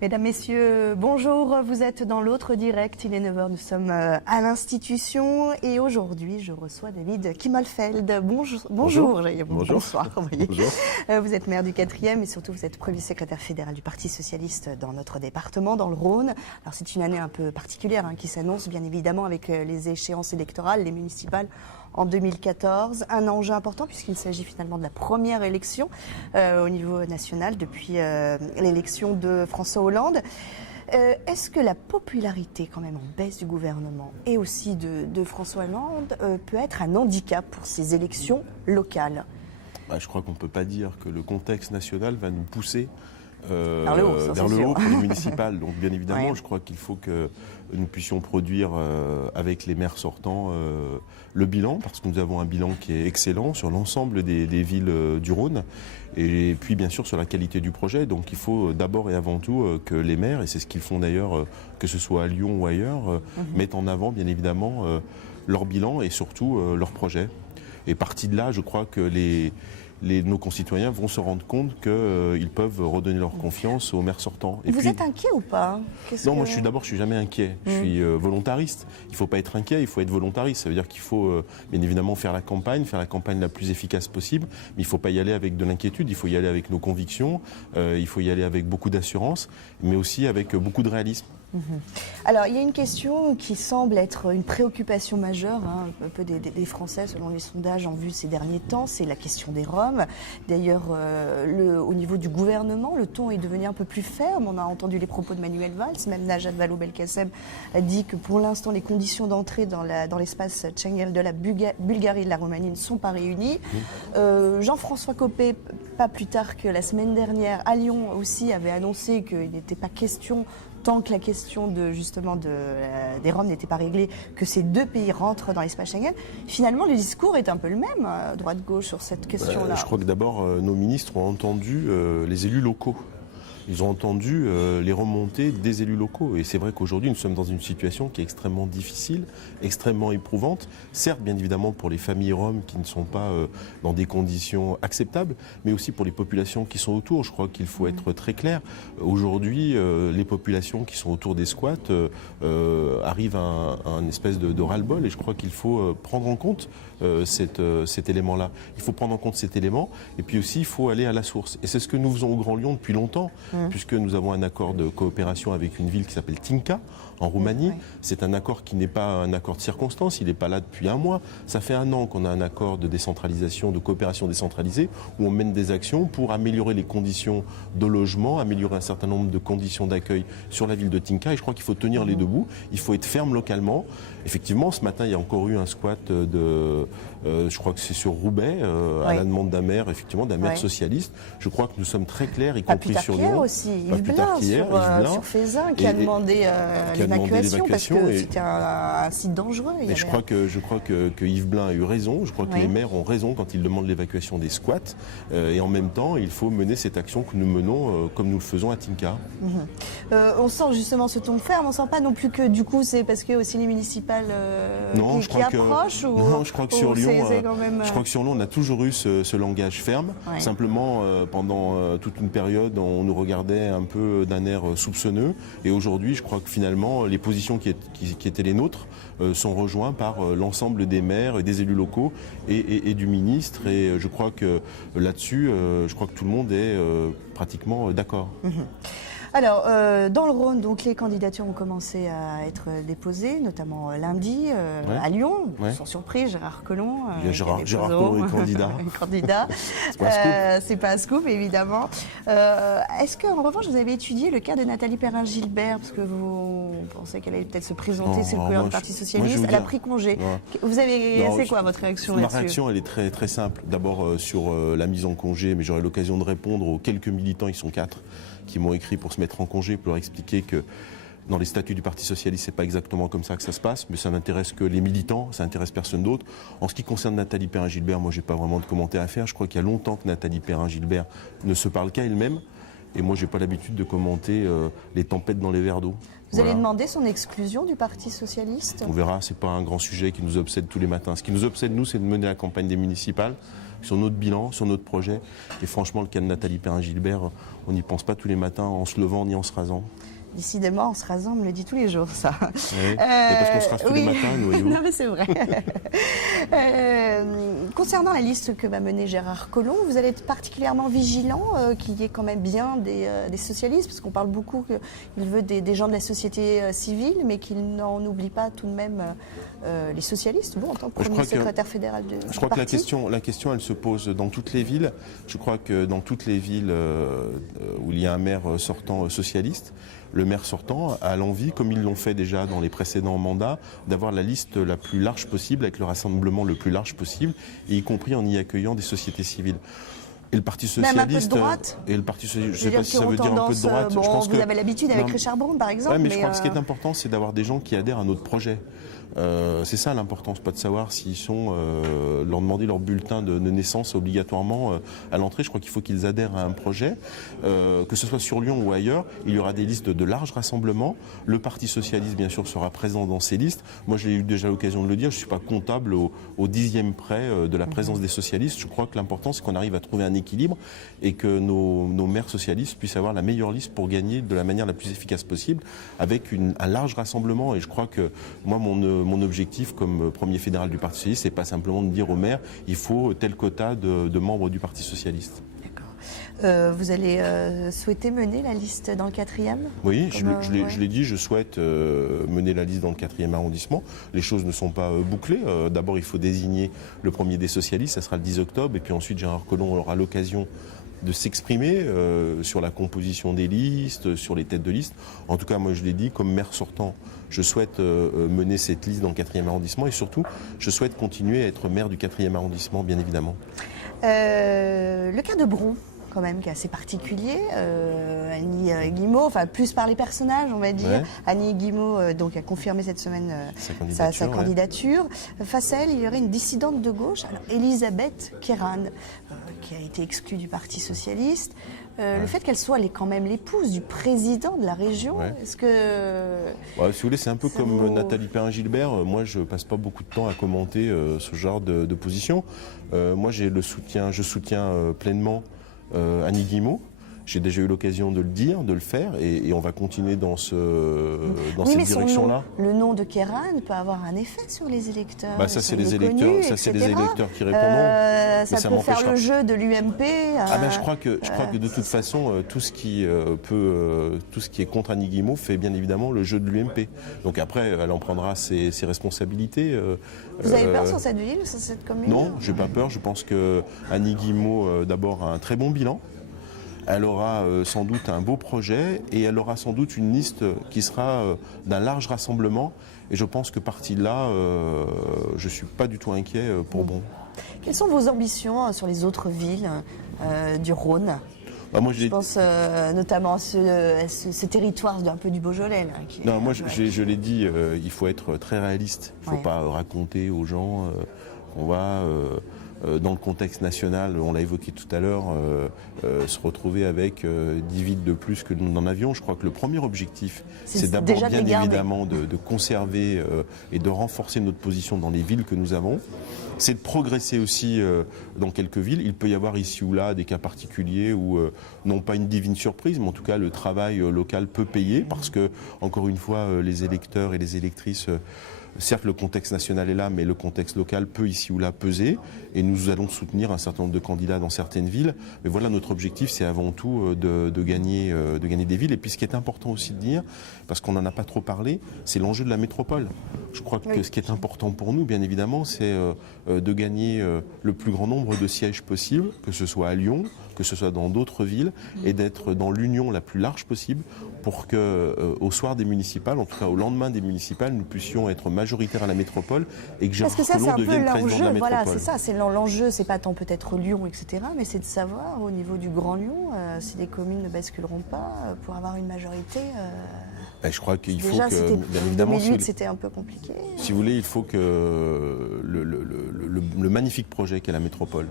Mesdames, Messieurs, bonjour, vous êtes dans l'autre direct, il est 9 h, nous sommes à l'institution et aujourd'hui je reçois David Kimmelfeld. Bonjour. Bonjour. Bonsoir. Bonjour. Vous êtes maire du 4e et surtout vous êtes premier secrétaire fédéral du Parti Socialiste dans notre département, dans le Rhône. Alors c'est une année un peu particulière qui s'annonce bien évidemment avec les échéances électorales, les municipales en 2014. Un enjeu important puisqu'il s'agit finalement de la première élection au niveau national depuis l'élection de François Hollande. Est-ce que la popularité quand même en baisse du gouvernement et aussi de François Hollande peut être un handicap pour ces élections locales ? Je crois qu'on ne peut pas dire que le contexte national va nous pousser vers le haut pour les municipales. Donc bien évidemment, je crois qu'il faut que nous puissions produire avec les maires sortants le bilan, parce que nous avons un bilan qui est excellent sur l'ensemble des villes du Rhône, et puis bien sûr sur la qualité du projet. Donc il faut d'abord et avant tout que les maires, et c'est ce qu'ils font d'ailleurs, que ce soit à Lyon ou ailleurs, mettent en avant bien évidemment leur bilan et surtout leur projet. Et parti de là, je crois que nos concitoyens vont se rendre compte qu'ils peuvent redonner leur confiance aux maires sortants. Et vous êtes inquiet ou pas ? Non, moi je suis jamais inquiet. Je suis volontariste. Il ne faut pas être inquiet, il faut être volontariste. Ça veut dire qu'il faut bien évidemment faire la campagne la plus efficace possible, mais il ne faut pas y aller avec de l'inquiétude, il faut y aller avec nos convictions, il faut y aller avec beaucoup d'assurance, mais aussi avec beaucoup de réalisme. Alors, il y a une question qui semble être une préoccupation majeure, un peu des Français, selon les sondages en vue ces derniers temps, c'est la question des Roms. D'ailleurs, au niveau du gouvernement, le ton est devenu un peu plus ferme. On a entendu les propos de Manuel Valls, même Najat Vallaud-Belkacem a dit que pour l'instant, les conditions d'entrée dans l'espace Schengen de la Bulgarie et de la Roumanie ne sont pas réunies. Jean-François Copé, pas plus tard que la semaine dernière, à Lyon aussi, avait annoncé qu'il n'était pas question, tant que la question des Roms n'était pas réglée, que ces deux pays rentrent dans l'espace Schengen. Finalement, le discours est un peu le même, droite-gauche, sur cette question-là. Je crois que d'abord, nos ministres ont entendu les élus locaux. Ils ont entendu les remontées des élus locaux. Et c'est vrai qu'aujourd'hui, nous sommes dans une situation qui est extrêmement difficile, extrêmement éprouvante. Certes, bien évidemment, pour les familles roms qui ne sont pas dans des conditions acceptables, mais aussi pour les populations qui sont autour. Je crois qu'il faut être très clair. Aujourd'hui, les populations qui sont autour des squats arrivent à un espèce de ras-le-bol. Et je crois qu'il faut prendre en compte cet élément-là. Il faut prendre en compte cet élément. Et puis aussi, il faut aller à la source. Et c'est ce que nous faisons au Grand Lyon depuis longtemps. Puisque nous avons un accord de coopération avec une ville qui s'appelle Tinca, en Roumanie. C'est un accord qui n'est pas un accord de circonstance, il n'est pas là depuis un mois. Ça fait un an qu'on a un accord de décentralisation, de coopération décentralisée, où on mène des actions pour améliorer les conditions de logement, améliorer un certain nombre de conditions d'accueil sur la ville de Tinca. Et je crois qu'il faut tenir les deux bouts, il faut être ferme localement. Effectivement, ce matin, il y a encore eu un squat je crois que c'est sur Roubaix, à la demande d'un maire, effectivement, d'un maire socialiste. Je crois que nous sommes très clairs, y compris sur Lyon. Aussi, Yves Blin, sur Fézin, qui a demandé l'évacuation parce que c'était un site dangereux. Et je crois que Yves Blin a eu raison. Je crois que les maires ont raison quand ils demandent l'évacuation des squats. Et en même temps, il faut mener cette action que nous menons comme nous le faisons à Tinca. On sent justement ce ton ferme. On ne sent pas non plus que du coup c'est parce que aussi les municipales qui approchent. Non, je crois que sur Lyon, on a toujours eu ce langage ferme. Simplement, pendant toute une période, on nous regardait un peu d'un air soupçonneux. Et aujourd'hui, je crois que finalement, les positions qui étaient les nôtres sont rejointes par l'ensemble des maires et des élus locaux et du ministre. Et je crois que là-dessus, je crois que tout le monde est pratiquement d'accord. Alors, dans le Rhône, donc, les candidatures ont commencé à être déposées, notamment lundi à Lyon. Sans surprise, Gérard Collomb. Gérard Collomb est candidat. C'est pas un scoop, évidemment. Est-ce qu'en revanche, vous avez étudié le cas de Nathalie Perrin-Gilbert, parce que vous pensez qu'elle allait peut-être se présenter, c'est le couleur du Parti Socialiste. Elle a pris congé. C'est quoi votre réaction là-dessus ? Ma réaction, elle est très, très simple. D'abord, sur la mise en congé, mais j'aurai l'occasion de répondre aux quelques militants, ils sont 4, qui m'ont écrit pour se mettre en congé, pour leur expliquer que dans les statuts du Parti Socialiste, c'est pas exactement comme ça que ça se passe, mais ça n'intéresse que les militants, ça n'intéresse personne d'autre. En ce qui concerne Nathalie Perrin-Gilbert, moi j'ai pas vraiment de commentaires à faire. Je crois qu'il y a longtemps que Nathalie Perrin-Gilbert ne se parle qu'à elle-même. Et moi, j'ai pas l'habitude de commenter les tempêtes dans les verres d'eau. Vous allez demander son exclusion du Parti socialiste? On verra, ce n'est pas un grand sujet qui nous obsède tous les matins. Ce qui nous obsède, nous, c'est de mener la campagne des municipales sur notre bilan, sur notre projet. Et franchement, le cas de Nathalie Perrin-Gilbert, on n'y pense pas tous les matins en se levant ni en se rasant. Décidément, en se rasant, on me le dit tous les jours, ça. Oui, parce qu'on se rase tous les matins, nous, voyez-vous. Non, mais c'est vrai. Concernant la liste que va mener Gérard Collomb, vous allez être particulièrement vigilant qu'il y ait quand même bien des socialistes, parce qu'on parle beaucoup qu'il veut des gens de la société civile, mais qu'il n'en oublie pas tout de même les socialistes, vous, en tant que premier secrétaire fédéral du parti. Je crois que la question, elle se pose dans toutes les villes. Je crois que dans toutes les villes où il y a un maire sortant socialiste, le maire sortant a l'envie, comme ils l'ont fait déjà dans les précédents mandats, d'avoir la liste la plus large possible, avec le rassemblement le plus large possible, et y compris en y accueillant des sociétés civiles. Et le Parti socialiste. Même un peu de droite. Et le Parti socialiste, je ne sais pas si ça veut dire un peu de droite. Bon, je pense vous avez l'habitude avec Richard Brown, par exemple. Ouais, mais je crois que ce qui est important, c'est d'avoir des gens qui adhèrent à notre projet. C'est ça l'importance, pas de savoir s'ils sont, leur demander leur bulletin de naissance obligatoirement à l'entrée. Je crois qu'il faut qu'ils adhèrent à un projet, que ce soit sur Lyon ou ailleurs. Il y aura des listes de large rassemblement. Le Parti socialiste, bien sûr, sera présent dans ces listes. Moi, j'ai eu déjà l'occasion de le dire, je ne suis pas comptable au dixième près de la présence des socialistes. Je crois que l'important, c'est qu'on arrive à trouver un équilibre et que nos maires socialistes puissent avoir la meilleure liste pour gagner de la manière la plus efficace possible, avec un large rassemblement. Et je crois que moi, mon objectif comme premier fédéral du Parti socialiste, c'est pas simplement de dire au maire il faut tel quota de membres du Parti socialiste. D'accord. Vous allez souhaiter mener la liste dans le 4e? Oui, je l'ai dit, je souhaite mener la liste dans le 4e arrondissement. Les choses ne sont pas bouclées. D'abord, il faut désigner le premier des socialistes, ça sera le 10 octobre, et puis ensuite Gérard Collomb aura l'occasion de s'exprimer sur la composition des listes, sur les têtes de liste. En tout cas, moi je l'ai dit, comme maire sortant, je souhaite mener cette liste dans le 4e arrondissement et surtout, je souhaite continuer à être maire du 4e arrondissement, bien évidemment. Le cas de Bron, quand même, qui est assez particulier. Annie Guillemot, enfin plus par les personnages, on va dire. Ouais. Annie Guillemot donc a confirmé cette semaine sa candidature. Face à elle, il y aurait une dissidente de gauche, alors Elisabeth Kéran, qui a été exclue du Parti socialiste. Le fait qu'elle soit quand même l'épouse du président de la région, est-ce que... Si vous voulez, c'est un peu comme Nathalie Perrin-Gilbert. Moi, je passe pas beaucoup de temps à commenter ce genre de position. Moi, je soutiens pleinement Annie Guillemot. J'ai déjà eu l'occasion de le dire, de le faire, et on va continuer dans cette direction-là. Le nom de Kéran peut avoir un effet sur les électeurs. Ça, c'est les électeurs, les électeurs qui répondront. Ça peut faire le jeu de l'UMP. Je crois que de toute façon, tout ce qui est contre Annie Guillemot fait bien évidemment le jeu de l'UMP. Donc après, elle en prendra ses responsabilités. Vous avez peur sur cette ville, sur cette commune? Non, j'ai pas peur. Je pense que Annie Guillemot, d'abord, a un très bon bilan. Elle aura sans doute un beau projet et elle aura sans doute une liste qui sera d'un large rassemblement. Et je pense que parti de là, je ne suis pas du tout inquiet pour Bron. Quelles sont vos ambitions sur les autres villes du Rhône? Je pense notamment à ce territoire un peu du Beaujolais. Là, je l'ai dit, il faut être très réaliste. Il ne faut pas raconter aux gens qu'on va... dans le contexte national, on l'a évoqué tout à l'heure, se retrouver avec 10 villes de plus que nous n'en avions. Je crois que le premier objectif, c'est d'abord bien évidemment de conserver et de renforcer notre position dans les villes que nous avons. C'est de progresser aussi dans quelques villes. Il peut y avoir ici ou là des cas particuliers où, non pas une divine surprise, mais en tout cas le travail local peut payer parce que, encore une fois, les électeurs et les électrices... Certes, le contexte national est là, mais le contexte local peut ici ou là peser. Et nous allons soutenir un certain nombre de candidats dans certaines villes. Mais voilà, notre objectif, c'est avant tout de gagner des villes. Et puis, ce qui est important aussi de dire, parce qu'on n'en a pas trop parlé, c'est l'enjeu de la métropole. Je crois que ce qui est important pour nous, bien évidemment, c'est de gagner le plus grand nombre de sièges possible, que ce soit à Lyon, que ce soit dans d'autres villes, et d'être dans l'union la plus large possible pour qu'au soir des municipales, en tout cas au lendemain des municipales, nous puissions être majoritaires à la métropole et que Gérard Collomb devienne président de la métropole. Voilà, c'est ça, c'est l'enjeu, c'est pas tant peut-être Lyon, etc., mais c'est de savoir au niveau du Grand Lyon si les communes ne basculeront pas pour avoir une majorité. Je crois qu'il faut que, bien évidemment, 2008, c'était un peu compliqué. Si vous voulez, il faut que le magnifique projet qu'est la métropole,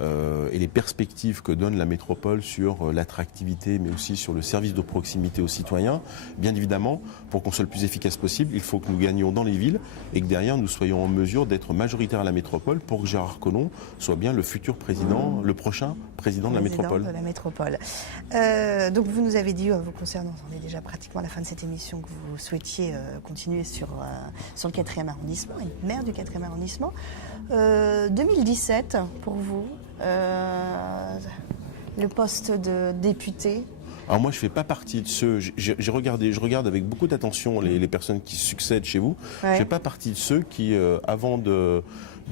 et les perspectives que donne la métropole sur l'attractivité, mais aussi sur le service de proximité aux citoyens, bien évidemment, pour qu'on soit le plus efficace possible, il faut que nous gagnions dans les villes et que derrière nous soyons en mesure d'être majoritaires à la métropole pour que Gérard Collomb soit bien le futur président, le prochain président de la métropole. De la métropole. Donc vous nous avez dit, vous concernant, on est déjà pratiquement à la fin de cette émission, que vous souhaitiez continuer sur le 4e arrondissement, être maire du 4e arrondissement. 2017, pour vous, le poste de député. Alors moi, je ne fais pas partie de ceux. Je regarde avec beaucoup d'attention les personnes qui succèdent chez vous. Je ne fais pas partie de ceux qui, avant de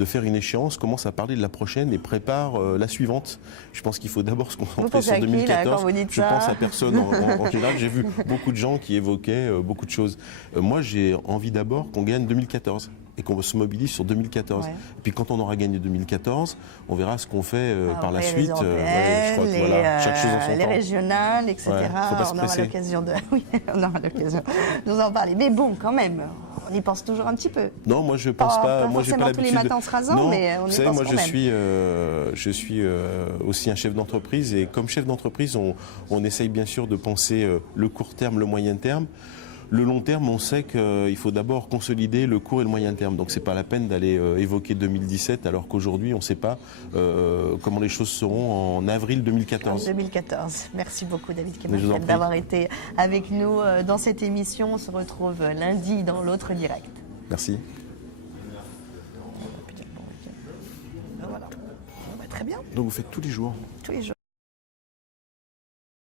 faire une échéance, commencent à parler de la prochaine et préparent la suivante. Je pense qu'il faut d'abord se concentrer sur 2014. Je pense à personne en général. J'ai vu beaucoup de gens qui évoquaient beaucoup de choses. Moi, j'ai envie d'abord qu'on gagne 2014. Et qu'on se mobilise sur 2014. Ouais. Et puis quand on aura gagné 2014, on verra ce qu'on fait par la suite. Les européennes, chaque chose en son les temps. Régionales, etc. On aura l'occasion de nous en parler. Mais bon, quand même, on y pense toujours un petit peu. Non, moi je pense pas. Moi, j'ai pas l'habitude. Tous les matins en se rasant, mais on y pense quand même. Moi je suis aussi un chef d'entreprise et comme chef d'entreprise, on essaye bien sûr de penser le court terme, le moyen terme. Le long terme, on sait qu'il faut d'abord consolider le court et le moyen terme. Donc c'est pas la peine d'aller évoquer 2017 alors qu'aujourd'hui on ne sait pas comment les choses seront en avril 2014. 2014. Merci beaucoup David Kemal d'avoir été avec nous dans cette émission. On se retrouve lundi dans l'autre direct. Merci. Voilà. Très bien. Donc vous faites tous les jours? Tous les jours.